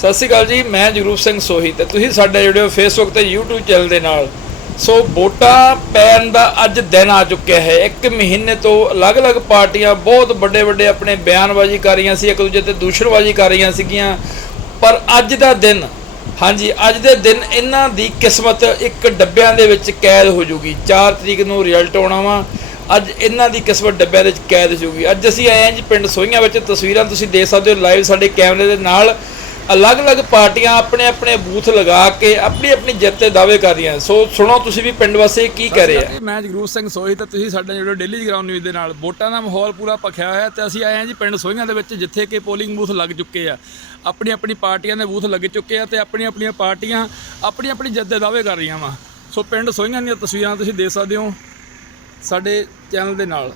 ਸਤਿ ਸ਼੍ਰੀ ਅਕਾਲ ਜੀ, ਮੈਂ ਜਗਰੂਪ ਸਿੰਘ ਸੋਹੀ ਤੇ ਤੁਸੀਂ ਸਾਡੇ ਜਿਹੜੇ ਫੇਸਬੁੱਕ ਤੇ YouTube ਚੈਨਲ ਦੇ ਨਾਲ। ਸੋ ਵੋਟਾਂ ਪੈਣ ਦਾ ਅੱਜ ਦਿਨ ਆ ਚੁੱਕਿਆ ਹੈ। ਇੱਕ ਮਹੀਨੇ ਤੋਂ ਅਲੱਗ-ਅਲੱਗ ਪਾਰਟੀਆਂ ਬਹੁਤ ਵੱਡੇ ਵੱਡੇ ਆਪਣੇ ਬਿਆਨਬਾਜ਼ੀ ਕਰ ਰਹੀਆਂ ਸੀ ਇੱਕ ਦੂਜੇ ਤੇ ਦੂਸ਼ਣਬਾਜ਼ੀ ਕਰ ਰਹੀਆਂ ਸੀਗੀਆਂ। ਪਰ ਅੱਜ ਦਾ ਦਿਨ, ਹਾਂਜੀ, ਅੱਜ ਦੇ ਦਿਨ ਇਹਨਾਂ ਦੀ ਕਿਸਮਤ ਇੱਕ ਡੱਬਿਆਂ ਦੇ ਵਿੱਚ ਕੈਦ ਹੋ ਜੂਗੀ। 4 ਤਰੀਕ ਨੂੰ ਰਿਜ਼ਲਟ ਆਉਣਾ ਵਾ। ਅੱਜ ਇਹਨਾਂ ਦੀ ਕਿਸਮਤ ਡੱਬਿਆਂ ਦੇ ਵਿੱਚ ਕੈਦ ਹੋ ਜੂਗੀ। ਅੱਜ ਅਸੀਂ ਆਏ ਹਾਂ ਜੀ ਪਿੰਡ ਸੋਹੀਆਂ ਵਿੱਚ। ਤਸਵੀਰਾਂ ਤੁਸੀਂ ਦੇਖ ਸਕਦੇ ਹੋ ਲਾਈਵ ਸਾਡੇ ਕੈਮਰੇ ਦੇ ਨਾਲ। ਅਲੱਗ-ਅਲੱਗ ਪਾਰਟੀਆਂ ਆਪਣੇ ਆਪਣੇ ਬੂਥ ਲਗਾ ਕੇ ਆਪਣੀ ਆਪਣੀ ਜਿੱਤ ਦੇ ਦਾਅਵੇ ਕਰ ਰਹੀਆਂ ਸੋ ਸੁਣੋ ਤੁਸੀਂ ਵੀ ਪਿੰਡ ਵਾਸੀ ਕੀ ਕਹਿ ਰਹੇ ਆ। ਮੈਂ ਜਗਰੂਪ ਸਿੰਘ ਸੋਹੀ ਤੇ ਤੁਸੀਂ ਸਾਡੇ ਜਿਹੜੇ ਡੇਲੀ ਗਰਾਊਂਡ ਨਿਊਜ਼ ਦੇ ਨਾਲ। ਵੋਟਾਂ ਦਾ ਮਾਹੌਲ ਪੂਰਾ ਪਖਿਆ ਹੋਇਆ ਤੇ ਅਸੀਂ ਆਏ ਹਾਂ ਜੀ ਪਿੰਡ ਸੋਹੀਆਂ ਦੇ ਵਿੱਚ ਜਿੱਥੇ ਕਿ ਪੋਲਿੰਗ ਬੂਥ ਲੱਗ ਚੁੱਕੇ ਆ। ਆਪਣੀ ਆਪਣੀ ਪਾਰਟੀਆਂ ਦੇ ਬੂਥ ਲੱਗ ਚੁੱਕੇ ਆ ਤੇ ਆਪਣੀ ਆਪਣੀਆਂ ਪਾਰਟੀਆਂ ਆਪਣੀ ਆਪਣੀ ਜਿੱਤ ਦੇ ਦਾਅਵੇ ਕਰ ਰਹੀਆਂ ਵਾ। ਸੋ ਪਿੰਡ ਸੋਹੀਆਂ ਦੀਆਂ ਤਸਵੀਰਾਂ ਤੁਸੀਂ ਦੇਖ ਸਕਦੇ ਹੋ ਸਾਡੇ ਚੈਨਲ ਦੇ ਨਾਲ।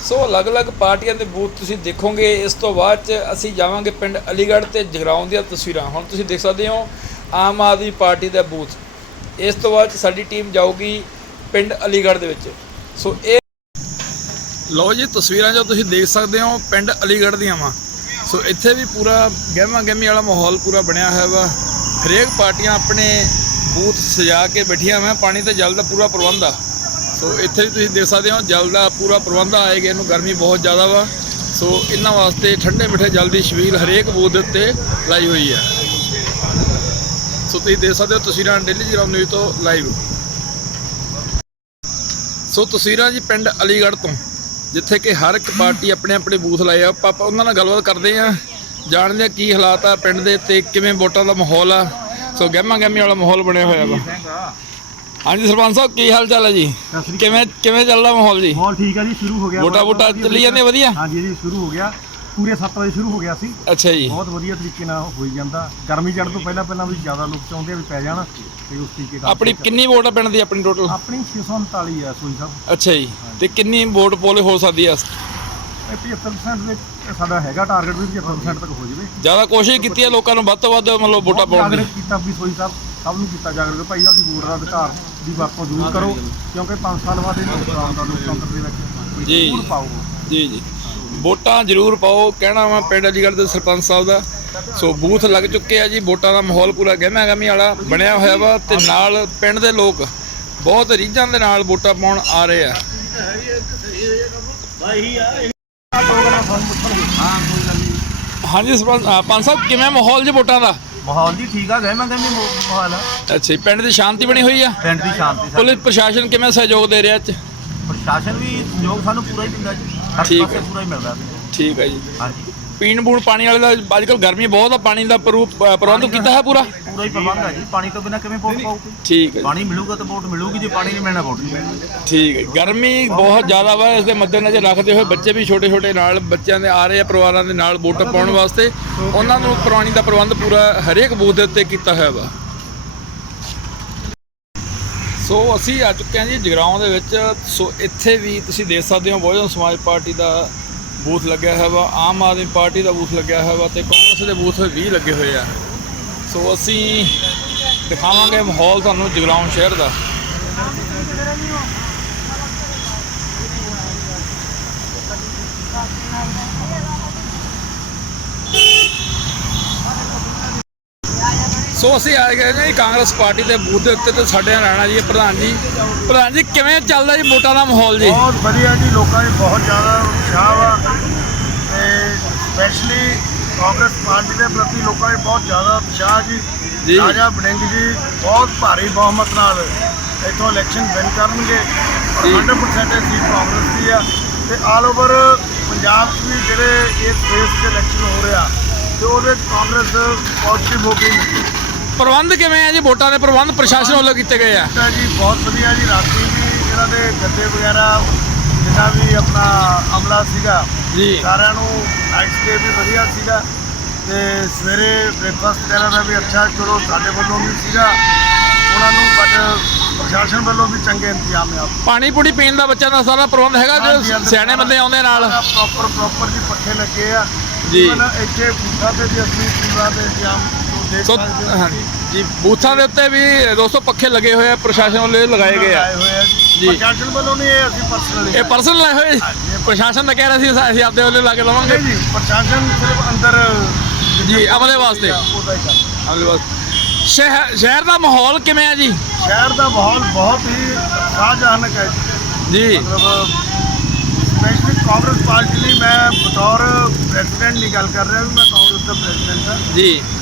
ਸੋ ਅਲੱਗ-ਅਲੱਗ ਪਾਰਟੀਆਂ ਦੇ ਬੂਥ ਤੁਸੀਂ ਦੇਖੋਗੇ, ਇਸ ਤੋਂ ਬਾਅਦ ਚ ਅਸੀਂ ਜਾਵਾਂਗੇ ਪਿੰਡ ਅਲੀਗੜ੍ਹ ਤੇ ਜਗਰਾਉਂ ਦੀਆਂ ਤਸਵੀਰਾਂ। ਹੁਣ ਤੁਸੀਂ ਦੇਖ ਸਕਦੇ ਹੋ, ਆਮ ਆਦਮੀ ਪਾਰਟੀ ਦਾ ਬੂਥ। ਇਸ ਤੋਂ ਬਾਅਦ 'ਚ ਸਾਡੀ ਟੀਮ ਜਾਊਗੀ ਪਿੰਡ ਅਲੀਗੜ੍ਹ ਦੇ ਵਿੱਚ। ਸੋ ਇਹ ਲਓ ਜੀ, ਤਸਵੀਰਾਂ ਜੋ ਤੁਸੀਂ ਦੇਖ ਸਕਦੇ ਹੋ, ਪਿੰਡ ਅਲੀਗੜ੍ਹ ਦੀਆਂ ਵਾ। ਸੋ ਇੱਥੇ ਵੀ ਪੂਰਾ ਗਹਿਮਾ ਗਹਿਮੀ ਵਾਲਾ ਮਾਹੌਲ ਪੂਰਾ ਬਣਿਆ ਹੋਇਆ ਵਾ। ਹਰੇਕ ਪਾਰਟੀਆਂ ਆਪਣੇ ਬੂਥ ਸਜਾ ਕੇ ਬੈਠੀਆਂ ਵਾ, ਪਾਣੀ ਤੇ ਜਲ ਦਾ ਪੂਰਾ ਪ੍ਰਬੰਧ ਆ। ਸੋ ਇੱਥੇ ਵੀ ਤੁਸੀਂ ਦੇਖ ਸਕਦੇ ਹੋ, ਜਲ ਦਾ ਪੂਰਾ ਪ੍ਰਬੰਧ ਆਏਗਾ ਇਹਨੂੰ ਗਰਮੀ ਬਹੁਤ ਜ਼ਿਆਦਾ ਵਾ। ਸੋ ਇਹਨਾਂ ਵਾਸਤੇ ਠੰਡੇ ਮਿੱਠੇ ਜਲ ਦੀ ਛਬੀਲ ਹਰੇਕ ਬੂਥ ਦੇ ਉੱਤੇ ਲਾਈ ਹੋਈ ਹੈ। ਸੋ ਤੁਸੀਂ ਦੇਖ ਸਕਦੇ ਹੋ, ਤਸਵੀਰਾਂ ਡੇਲੀ ਜਗਰਾਮ ਨਿਊਜ਼ ਤੋਂ ਲਾਈਵ। ਸੋ ਤਸਵੀਰਾਂ ਜੀ ਪਿੰਡ ਅਲੀਗੜ੍ਹ ਤੋਂ, ਜਿੱਥੇ ਕਿ ਹਰ ਇੱਕ ਪਾਰਟੀ ਆਪਣੇ ਆਪਣੇ ਬੂਥ ਲਾਏ ਆ। ਆਪਾਂ ਉਹਨਾਂ ਨਾਲ ਗੱਲਬਾਤ ਕਰਦੇ ਆ ਜਾਣਦੇ ਆ ਕੀ ਹਾਲਾਤ ਆ ਪਿੰਡ ਦੇ ਤੇ ਕਿਵੇਂ ਵੋਟਾਂ ਦਾ ਮਾਹੌਲ ਆ। ਸੋ ਗਹਿਮਾ ਗਹਿਮੀ ਵਾਲਾ ਮਾਹੌਲ ਬਣਿਆ ਹੋਇਆ ਵਾ। ਹਾਂਜੀ ਸਰਪੰਚ ਸਾਹਿਬ ਕੀ ਹਾਲ ਚਾਲ ਹੈ ਜੀ? ਕਿਵੇਂ ਕਿਵੇਂ ਚੱਲਦਾ ਮਾਹੌਲ ਜੀ? ਮਾਹੌਲ ਠੀਕ ਹੈ ਜੀ ਸ਼ੁਰੂ ਹੋ ਗਿਆ। ਵੋਟਾਂ- ਵੋਟਾਂ ਚੱਲੀ ਜਾਂਦੀਆਂ ਵਧੀਆ? ਹਾਂਜੀ ਜੀ ਸ਼ੁਰੂ ਹੋ ਗਿਆ। ਪੂਰੇ 7 ਵਜੇ ਸ਼ੁਰੂ ਹੋ ਗਿਆ ਸੀ। ਅੱਛਾ ਜੀ। ਬਹੁਤ ਵਧੀਆ ਤਰੀਕੇ ਨਾਲ ਹੋਈ ਜਾਂਦਾ। ਗਰਮੀ ਚੜ੍ਹਨ ਤੋਂ ਪਹਿਲਾਂ ਪਹਿਲਾਂ ਵੀ ਜ਼ਿਆਦਾ ਲੋਕ ਚਾਹੁੰਦੇ ਆ ਵੀ ਪੈ ਜਾਣ ਤੇ ਉਸ ਤਰੀਕੇ ਨਾਲ ਆਪਣੀ ਕਿੰਨੀ ਵੋਟ ਆ ਪਿੰਡ ਦੀ ਆਪਣੀ ਟੋਟਲ ਆਪਣੀ 639 ਹੈ ਸੋਈ ਸਾਹਿਬ। ਅੱਛਾ ਜੀ। ਤੇ ਕਿੰਨੀ ਵੋਟ ਪੋਲੇ ਹੋ ਸਕਦੀ ਆ? ਇਹ 75% ਦੇ ਸਾਡਾ ਹੈਗਾ ਟਾਰਗੇਟ ਵੀ 75% ਤੱਕ ਹੋ ਜਾਵੇ। ਜ਼ਿਆਦਾ ਕੋਸ਼ਿਸ਼ ਕੀਤੀ ਹੈ ਲੋਕਾਂ ਨੂੰ ਵੱਧ ਤੋਂ ਵੱਧ ਮਤਲਬ ਵੋਟਾਂ ਪਾਉਣ ਦੀ। ਜਾਗਰੂਕ ਕੀਤਾ ਵੀ ਸੋਈ ਸਾਹਿਬ। ਸਭ ਨੂੰ ਕੀਤਾ ਜਾਗਰੂਕ ਭਾਈ ਆਪਦੀ ਵੋਟ ਦਾ ਅਧਿਕਾਰ ਦੀ ਵਰਤੋਂ ਜ਼ਰੂਰ ਕਰੋ ਕਿਉਂਕਿ 5 ਸਾਲ ਬਾਅਦ ਇਹ ਲੋਕਤੰਤਰ ਦਾ ਲੋਕਤੰਤਰ ਦੇ ਵਿੱਚ ਜੀ। ਜ਼ਰੂਰ ਪਾਓ। ਜੀ ਜੀ। ਵੋਟਾਂ ਜ਼ਰੂਰ ਪਾਓ ਕਹਿਣਾ ਵਾ ਪਿੰਡ ਅਲੀਗੜ੍ਹ ਦੇ ਸਰਪੰਚ ਸਾਹਿਬ ਦਾ। ਸੋ ਬੂਥ ਲੱਗ ਚੁੱਕੇ ਆ ਜੀ ਵੋਟਾਂ ਦਾ ਮਾਹੌਲ ਪੂਰਾ ਗਹਿਮਾ ਗਹਿਮੀ ਵਾਲਾ ਬਣਿਆ ਹੋਇਆ ਵਾ ਤੇ ਨਾਲ ਪਿੰਡ ਦੇ ਲੋਕ ਬਹੁਤ ਰੀਝਾਂ ਦੇ ਨਾਲ ਵੋਟਾਂ ਪਾਉਣ ਆ ਰਹੇ ਆ। ਹਾਂਜੀ ਸਰਪੰਚ ਅ, ਸਾਹਿਬ ਕਿਵੇਂ ਮਾਹੌਲ ਜੀ ਵੋਟਾਂ ਦਾ? ਮਾਹੌਲ ਜੀ ਠੀਕ ਆ ਗਏ ਮੈਂ ਕਹਿੰਦੀ ਮਾਹੌਲ ਅੱਛਾ ਜੀ ਪਿੰਡ ਦੀ ਸ਼ਾਂਤੀ ਬਣੀ ਹੋਈ ਆ? ਪਿੰਡ ਦੀ ਸ਼ਾਂਤੀ ਪੁਲਿਸ ਪ੍ਰਸ਼ਾਸਨ ਕਿਵੇਂ ਸਹਿਯੋਗ ਦੇ ਰਿਹਾ ਇਹ 'ਚ ਪ੍ਰਸ਼ਾਸਨ ਵੀ ਸਹਿਯੋਗ ਸਾਨੂੰ ਪੂਰਾ ਹੀ ਦਿੰਦਾ ਜੀ। ਹਰ ਠੀਕ ਪਾਸੇ ਹੈ। ਪੂਰਾ ਹੀ ਮਿਲਦਾ। ਠੀਕ ਹੈ ਜੀ। ਹਾਂਜੀ। ਪੀਣ ਬੂਣ ਪਾਣੀ ਵਾਲੇ ਦਾ ਅੱਜ ਕੱਲ੍ਹ ਗਰਮੀ ਬਹੁਤ ਆ ਪਾਣੀ ਦਾ ਅ, ਪ੍ਰਬੰਧ ਕੀਤਾ ਹੈ ਪੂਰਾ? ਪੂਰਾ ਹੀ ਪ੍ਰਬੰਧ ਹੈ ਜੀ ਪਾਣੀ ਤੋਂ ਬਿਨਾ ਕਿਵੇਂ ਵੋਟ ਪਾਊਗੀ? ਠੀਕ ਹੈ ਜੀ। ਪਾਣੀ ਮਿਲੂਗਾ ਤਾਂ ਵੋਟ ਮਿਲੂਗੀ ਜੇ ਪਾਣੀ ਨਹੀਂ ਮਿਲਣਾ ਵੋਟ ਨਹੀਂ ਮਿਲਣੀ। ਠੀਕ ਹੈ ਗਰਮੀ ਬਹੁਤ ਜ਼ਿਆਦਾ ਵਾ ਇਸ ਦੇ ਮੱਦੇਨਜ਼ਰ ਰੱਖਦੇ ਹੋਏ ਬੱਚੇ ਵੀ ਛੋਟੇ ਛੋਟੇ ਨਾਲ ਬੱਚਿਆਂ ਦੇ ਆ ਰਹੇ ਆ ਪਰਿਵਾਰਾਂ ਦੇ ਨਾਲ ਵੋਟਾਂ ਪਾਉਣ ਵਾਸਤੇ। ਉਹਨਾਂ ਨੂੰ ਪਾਣੀ ਦਾ ਪ੍ਰਬੰਧ ਪੂਰਾ ਹਰੇਕ ਬੂਥ ਦੇ ਉੱਤੇ ਕੀਤਾ ਹੋਇਆ ਵਾ। ਸੋ ਅਸੀਂ ਆ ਚੁੱਕੇ ਹਾਂ ਜੀ ਜਗਰਾਉਂ ਦੇ ਵਿੱਚ। ਸੋ ਇੱਥੇ ਵੀ ਤੁਸੀਂ ਦੇਖ ਸਕਦੇ ਹੋ ਬਹੁਜਨ ਸਮਾਜ ਪਾਰਟੀ ਦਾ ਬੂਥ ਲੱਗਿਆ ਹੈ ਵਾ, ਆਮ ਆਦਮੀ ਪਾਰਟੀ ਦਾ ਬੂਥ ਲੱਗਿਆ ਹੈ ਵਾ ਤੇ ਕਾਂਗਰਸ ਦੇ ਬੂਥ ਵੀ ਲੱਗੇ ਹੋਏ ਆ। ਸੋ ਅਸੀਂ ਦਿਖਾਵਾਂਗੇ ਮਾਹੌਲ ਤੁਹਾਨੂੰ ਜਗਰਾਉਂ ਸ਼ਹਿਰ ਦਾ। ਸੋ ਅਸੀਂ ਆ ਗਏ ਜੀ ਕਾਂਗਰਸ ਪਾਰਟੀ ਦੇ ਬੂਥ ਦੇ ਉੱਤੇ ਤੇ ਸਾਡੇ ਨਾਲ ਰਹਿਣਾ ਜੀ ਪ੍ਰਧਾਨ ਜੀ। ਪ੍ਰਧਾਨ ਜੀ ਕਿਵੇਂ ਚੱਲਦਾ ਜੀ ਵੋਟਾਂ ਦਾ ਮਾਹੌਲ ਜੀ? ਬਹੁਤ ਵਧੀਆ ਜੀ ਲੋਕਾਂ 'ਚ ਬਹੁਤ ਜ਼ਿਆਦਾ ਉਤਸ਼ਾਹ ਵਾ ਤੇ ਸਪੈਸ਼ਲੀ ਕਾਂਗਰਸ ਪਾਰਟੀ ਦੇ ਪ੍ਰਤੀ ਲੋਕਾਂ 'ਚ ਬਹੁਤ ਜ਼ਿਆਦਾ ਉਤਸ਼ਾਹ ਜੀ। ਜੀ। ਰਾਜਾ ਬੜਿੰਗ ਜੀ ਬਹੁਤ ਭਾਰੀ ਬਹੁਮਤ ਨਾਲ ਇੱਥੋਂ ਇਲੈਕਸ਼ਨ ਵਿਨ ਕਰਨਗੇ ਜੀ। 100% ਇਹ ਸੀਟ ਕਾਂਗਰਸ ਦੀ ਆ। ਤੇ ਆਲ ਓਵਰ ਪੰਜਾਬ 'ਚ ਵੀ ਜਿਹੜੇ ਇਸ ਫੇਸ 'ਚ ਇਲੈਕਸ਼ਨ ਹੋ ਰਿਹਾ ਤੇ ਉਹਦੇ ਕਾਂਗਰਸ ਪੋਜ਼ਿਟਿਵ ਹੋ ਗਈ। ਪ੍ਰਬੰਧ ਕਿਵੇਂ ਆ ਜੀ ਵੋਟਾਂ ਦੇ ਪ੍ਰਬੰਧ ਪ੍ਰਸ਼ਾਸਨ ਵੱਲੋਂ ਕੀਤੇ ਗਏ ਆ? ਤਾਂ ਜੀ ਬਹੁਤ ਵਧੀਆ ਜੀ ਰਾਤੀ ਵੀ ਇਹਨਾਂ ਦੇ ਗੱਦੇ ਵਗੈਰਾ ਜਿੰਨਾ ਵੀ ਆਪਣਾ ਅਮਲਾ ਸੀਗਾ ਜੀ। ਸਾਰਿਆਂ ਨੂੰ ਨਾਈਟ ਸਟੇ ਵੀ ਵਧੀਆ ਸੀਗਾ। ਤੇ ਸਵੇਰੇ ਬ੍ਰੇਕਫਾਸਟ ਵਗੈਰਾ ਦਾ ਵੀ ਅੱਛਾ ਚਲੋ ਸਾਡੇ ਵੱਲੋਂ ਵੀ ਸੀਗਾ। ਉਹਨਾਂ ਨੂੰ ਬਟ ਪ੍ਰਸ਼ਾਸਨ ਵੱਲੋਂ ਵੀ ਚੰਗੇ ਇੰਤਜ਼ਾਮ ਆ। ਪਾਣੀ ਪੂੜੀ ਪੀਣ ਦਾ ਬੱਚਿਆਂ ਦਾ ਸਾਰਾ ਪ੍ਰਬੰਧ ਹੈਗਾ ਜੋ ਸਿਆਣੇ ਬੰਦੇ ਆਉਂਦੇ ਨਾਲ? ਪ੍ਰੋਪਰ ਪ੍ਰੋਪਰ ਜੀ ਪੱਖੇ ਲੱਗੇ ਆ। ਜੀ। ਇੱਥੇ ਬੂਥਾਂ ਤੇ ਵੀ ਅਸੀਂ ਪੂਰਾ ਦੇ ਇੰਤਜ਼ਾਮ ਸੋ ਹਾਂਜੀ। ਜੀ ਬੂਥਾਂ ਦੇ ਉੱਤੇ ਵੀ ਦੋਸਤੋ ਪੱਖੇ ਲੱਗੇ ਹੋਏ ਆ ਪ੍ਰਸ਼ਾਸਨ ਵੱਲੋਂ ਇਹ ਲਗਾਏ ਗਏ ਆ। ਆ ਜੀ। ਪ੍ਰਸ਼ਾਸਨ ਵੱਲੋਂ ਨਹੀਂ ਇਹ ਅਸੀਂ ਪਰਸਨਲੀ ਇਹ ਪਰਸਨ ਲਾਏ ਹੋਏ? ਪ੍ਰਸ਼ਾਸਨ ਤਾਂ ਕਹਿ ਰਿਹਾ ਸੀ ਅਸੀਂ ਆਪਦੇ ਵੱਲੋਂ ਲਾ ਕੇ ਲਵਾਂਗੇ। ਜੀ ਪ੍ਰਸ਼ਾਸਨ ਸਿਰਫ ਅੰਦਰ ਜੀ, ਅਮਲੇ ਵਾਸਤੇ। ਅਗਲੇ ਵਾਰ ਸ਼ਹਿਰ ਸ਼ਹਿਰ ਦਾ ਮਾਹੌਲ ਕਿਵੇਂ ਹੈ ਜੀ? ਸ਼ਹਿਰ ਦਾ ਮਾਹੌਲ ਬਹੁਤ ਹੀ ਸ਼ਾਹਜਹਾਨਕ ਹੈ ਜੀ। ਮਤਲਬ ਸਪੈਸ਼ਲੀ ਕਾਂਗਰਸ ਪਾਰਟੀ ਲਈ ਮੈਂ ਬਤੌਰ ਪ੍ਰੈਜ਼ੀਡੈਂਟ ਨਹੀਂ ਗੱਲ ਕਰ ਰਿਹਾ ਮੈਂ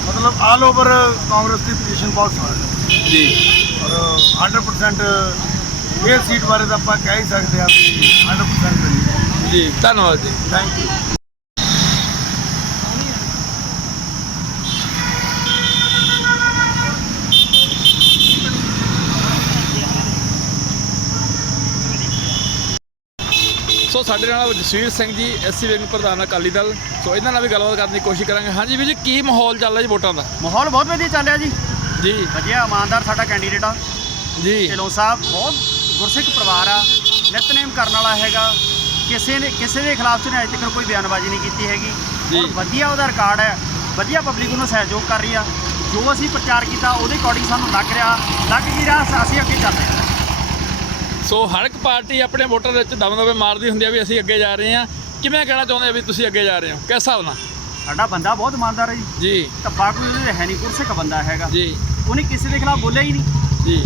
ਮਤਲਬ ਆਲ ਓਵਰ ਕਾਂਗਰਸ ਦੀ ਪੋਜੀਸ਼ਨ ਬਹੁਤ ਸੋਹਣੀ ਹੈ ਜੀ। ਔਰ 100% ਇਹ ਸੀਟ ਬਾਰੇ ਤਾਂ ਆਪਾਂ ਕਹਿ ਹੀ ਸਕਦੇ ਹਾਂ ਵੀ 100% ਮਿਲੀ ਜੀ ਧੰਨਵਾਦ ਜੀ। ਥੈਂਕ ਯੂ ਸੋ ਸਾਡੇ ਨਾਲ ਜਸਵੀਰ ਸਿੰਘ ਜੀ ਐਸਸੀ ਵਿੰਗ ਪ੍ਰਧਾਨ ਅਕਾਲੀ ਦਲ। ਸੋ ਇਹਨਾਂ ਨਾਲ ਵੀ ਗੱਲਬਾਤ ਕਰਨ ਦੀ ਕੋਸ਼ਿਸ਼ ਕਰਾਂਗੇ। ਹਾਂਜੀ ਵੀਰ ਜੀ ਕੀ ਮਾਹੌਲ ਚੱਲ ਰਿਹਾ ਜੀ ਵੋਟਾਂ ਦਾ? ਮਾਹੌਲ ਬਹੁਤ ਵਧੀਆ ਚੱਲ ਰਿਹਾ ਜੀ। ਜੀ। ਵਧੀਆ ਇਮਾਨਦਾਰ ਸਾਡਾ ਕੈਂਡੀਡੇਟ ਆ। ਜੀ। ਢਿੱਲੋਂ ਸਾਹਿਬ ਬਹੁਤ ਗੁਰਸਿੱਖ ਪਰਿਵਾਰ ਆ। ਨਿਤਨੇਮ ਕਰਨ ਵਾਲਾ ਹੈਗਾ। ਕਿਸੇ ਨੇ ਕਿਸੇ ਦੇ ਖਿਲਾਫ ਚ ਨੇ ਅਜੇ ਤੱਕ ਕੋਈ ਬਿਆਨਬਾਜ਼ੀ ਨਹੀਂ ਕੀਤੀ ਹੈਗੀ। ਜੀ। ਔਰ ਵਧੀਆ ਉਹਦਾ ਰਿਕਾਰਡ ਹੈ। ਵਧੀਆ ਪਬਲਿਕ ਉਹਨੂੰ ਸਹਿਯੋਗ ਕਰ ਰਹੀ ਆ। ਜੋ ਅਸੀਂ ਪ੍ਰਚਾਰ ਕੀਤਾ ਉਹਦੇ ਅਕੋਰਡਿੰਗ ਸਾਨੂੰ ਲੱਗ ਰਿਹਾ। ਲੱਗ ਕੀ ਰਿਹਾ ਅਸੀਂ ਅੱਗੇ ਚੱਲ ਰਹੇ ਹਾਂ। ਸੋ ਹਰ ਇੱਕ ਪਾਰਟੀ ਆਪਣੇ ਵੋਟਰ ਵਿੱਚ ਦਮ ਦਮੇ ਮਾਰਦੀ ਹੁੰਦੀ ਆ ਵੀ ਅਸੀਂ ਅੱਗੇ ਜਾ ਰਹੇ ਹਾਂ। ਕਿਵੇਂ ਕਹਿਣਾ ਚਾਹੁੰਦੇ ਆ ਵੀ ਤੁਸੀਂ ਅੱਗੇ ਜਾ ਰਹੇ ਹੋ? ਕਿਸ ਹਿਸਾਬ ਨਾਲ? ਸਾਡਾ ਬੰਦਾ ਬਹੁਤ ਇਮਾਨਦਾਰ ਹੈ ਜੀ। ਜੀ। ਧੱਬਾ ਕੋਈ ਉਹਦੇ ਹੈ ਨਹੀਂ ਗੁਰਸਿੱਖ ਬੰਦਾ ਹੈਗਾ। ਜੀ। ਉਹਨੇ ਕਿਸੇ ਦੇ ਖਿਲਾਫ ਬੋਲਿਆ ਹੀ ਨਹੀਂ। ਜੀ।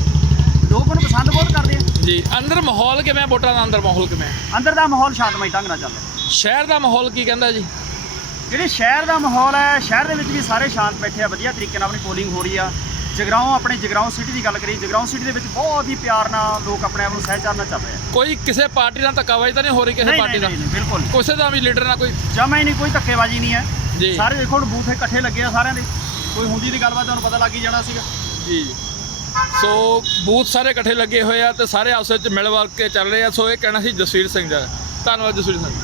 ਲੋਕ ਉਹਨੂੰ ਪਸੰਦ ਬਹੁਤ ਕਰਦੇ ਆ। ਜੀ। ਅੰਦਰ ਮਾਹੌਲ ਕਿਵੇਂ ਆ? ਵੋਟਾਂ ਦਾ ਅੰਦਰ ਮਾਹੌਲ ਕਿਵੇਂ ਆ? ਅੰਦਰ ਦਾ ਮਾਹੌਲ ਸ਼ਾਂਤਮਈ ਢੰਗ ਨਾਲ ਚੱਲ ਰਿਹਾ। ਸ਼ਹਿਰ ਦਾ ਮਾਹੌਲ ਕੀ ਕਹਿੰਦਾ ਜੀ? ਜਿਹੜੇ ਸ਼ਹਿਰ ਦਾ ਮਾਹੌਲ ਹੈ ਸ਼ਹਿਰ ਦੇ ਵਿੱਚ ਵੀ ਸਾਰੇ ਸ਼ਾਂਤ ਬੈਠੇ ਆ ਵਧੀਆ ਤਰੀਕੇ ਨਾਲ ਆਪਣੀ ਪੋਲਿੰਗ ਹੋ ਰਹੀ ਆ। ਜਗਰਾਉਂ ਆਪਣੇ ਜਗਰਾਉਂ ਸਿਟੀ ਦੀ ਗੱਲ ਕਰੀ ਜਗਰਾਉਂ ਸਿਟੀ ਦੇ ਵਿੱਚ ਬਹੁਤ ਹੀ ਪਿਆਰ ਨਾਲ ਲੋਕ ਆਪਣੇ ਆਪ ਨੂੰ ਸਹਿਚਾਰ ਨਾਲ ਚੱਲ ਰਹੇ ਆ। ਕੋਈ ਕਿਸੇ ਪਾਰਟੀ ਨਾਲ ਧੱਕਾਬਾਜ਼ੀ ਤਾਂ ਨਹੀਂ ਹੋ ਰਹੀ ਕਿਸੇ ਨਹੀਂ ਪਾਰਟੀ ਨਹੀਂ ਨਾਲ? ਨਹੀਂ ਬਿਲਕੁਲ ਕਿਸੇ ਦਾ ਵੀ ਲੀਡਰ ਨਾਲ ਕੋਈ ਜਮਾ ਹੀ ਨਹੀਂ ਕੋਈ ਧੱਕੇਬਾਜ਼ੀ ਨਹੀਂ ਹੈ। ਜੀ। ਸਾਰੇ ਦੇਖੋ ਹੁਣ ਬੂਥੇ ਇਕੱਠੇ ਲੱਗੇ ਆ ਸਾਰਿਆਂ ਦੇ। ਕੋਈ ਹੁੰਦੀ ਦੀ ਗੱਲਬਾਤ ਤੁਹਾਨੂੰ ਪਤਾ ਲੱਗ ਹੀ ਜਾਣਾ ਸੀਗਾ। ਜੀ। ਸੋ ਬੂਥ ਸਾਰੇ ਇਕੱਠੇ ਲੱਗੇ ਹੋਏ ਆ ਤੇ ਸਾਰੇ ਆਪਸ ਵਿੱਚ ਮਿਲ ਵਰਤ ਕੇ ਚੱਲ ਰਹੇ ਆ। ਸੋ ਇਹ ਕਹਿਣਾ ਸੀ ਜਸਵੀਰ ਸਿੰਘ ਦਾ। ਧੰਨਵਾਦ ਜਸਵੀਰ ਸਿੰਘ।